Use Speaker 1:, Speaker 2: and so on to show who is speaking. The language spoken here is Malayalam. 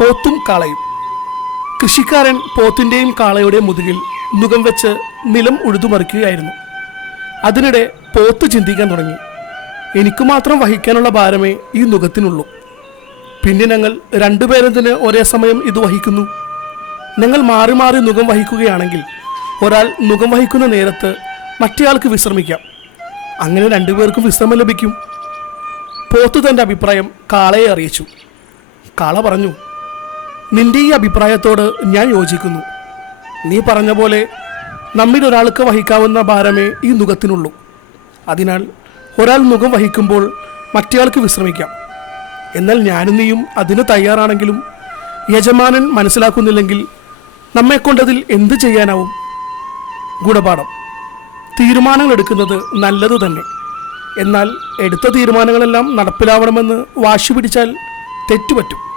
Speaker 1: പോത്തും കാളയും. കൃഷിക്കാരൻ പോത്തിന്റെയും കാളയുടെയും മുതുകിൽ മുഖം വെച്ച് നിലം ഉഴുതുമറിക്കുകയായിരുന്നു. അതിനിടെ പോത്ത് ചിന്തിക്കാൻ തുടങ്ങി. എനിക്ക് മാത്രം വഹിക്കാനുള്ള ഭാരമേ ഈ നുകത്തിനുള്ളൂ പിന്നെ ഞങ്ങൾ രണ്ടുപേരെന്തിന് ഒരേ സമയം ഇത് വഹിക്കുന്നു. ഞങ്ങൾ മാറി മാറി നുകം വഹിക്കുകയാണെങ്കിൽ ഒരാൾ നുകം വഹിക്കുന്ന നേരത്ത് മറ്റേയാൾക്ക് വിശ്രമിക്കാം. അങ്ങനെ രണ്ടുപേർക്കും വിശ്രമം ലഭിക്കും. പോത്തു തന്റെ അഭിപ്രായം കാളയെ അറിയിച്ചു. കാള പറഞ്ഞു നിന്റെ ഈ അഭിപ്രായത്തോട് ഞാൻ യോജിക്കുന്നു. നീ പറഞ്ഞ പോലെ നമ്മിൽ ഒരാൾക്ക് വഹിക്കാവുന്ന ഭാരമേ ഈ നുഖത്തിനുള്ളൂ. അതിനാൽ ഒരാൾ മുഖം വഹിക്കുമ്പോൾ മറ്റേയാൾക്ക് വിശ്രമിക്കാം. എന്നാൽ ഞാനും നീയും അതിന് തയ്യാറാണെങ്കിലും യജമാനൻ മനസ്സിലാക്കുന്നില്ലെങ്കിൽ നമ്മെക്കൊണ്ടതിൽ എന്ത് ചെയ്യാനാവും? ഗുണപാഠം. തീരുമാനങ്ങൾ എടുക്കുന്നത് നല്ലതു തന്നെ. എന്നാൽ എടുത്ത തീരുമാനങ്ങളെല്ലാം നടപ്പിലാവണമെന്ന് വാശി പിടിച്ചാൽ തെറ്റുപറ്റും.